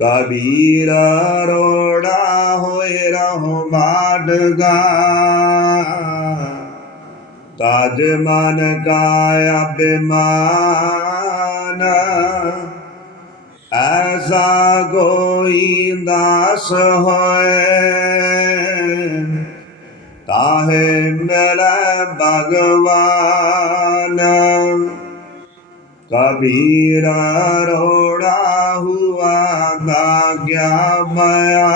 ਕਬੀਰਾ ਰੋੜਾ ਹੋਏ ਰਹੋ ਬਾਡਗਾ ਤਾਜ ਮਨ ਕਾਇਆ ਬਿਮਾਨ। ਐਸਾ ਕੋਈ ਦਾਸ ਹੋਏ। ਤਾਹੇ ਮਿਲੈ ਭਗਵਾਨ। ਕਬੀਰ ਰੋੜਾ ਹੁਆ ਭਾਗਿਆ ਮਇਆ।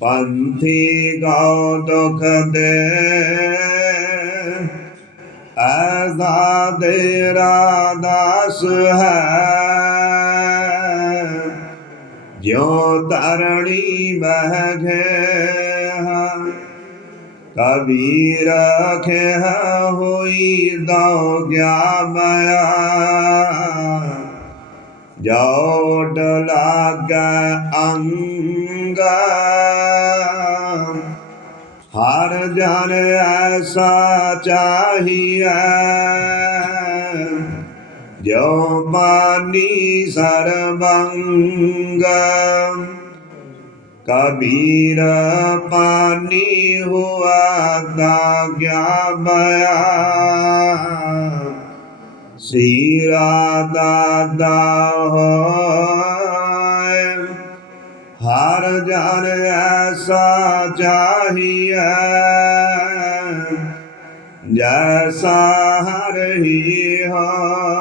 ਪੰਥੀ ਗਉ ਦੁਖ ਦੇ, ਐਸਾ ਤੇਰਾ ਦਾਸ ਹੈ। ਜਿਉ ਤਰਣੀ ਬਹਿ ਗਿਆ। ਕਬੀਰ ਖੇ ਹੋਈ ਦਉ ਗਿਆ ਮਾਇਆ ਜੋਟ ਲਾਗ ਅੰਗ। ਹਰ ਜਨ ਐਸਾ ਚਾਹੀਐ। ਜੋ ਮਾਨੀ ਸਰਬੰਗ ਕਬੀਰ ਪਾਨੀ ਹੁਆ ਦਾ ਗਿਆ ਮਇਆ ਸੀਰਾ ਦਾਦਾ ਹੋਏ। ਹਰ ਜਨ ਐਸਾ ਚਾਹੀਐ। ਜੈਸਾ ਹਰ ਹੀ ਹੋ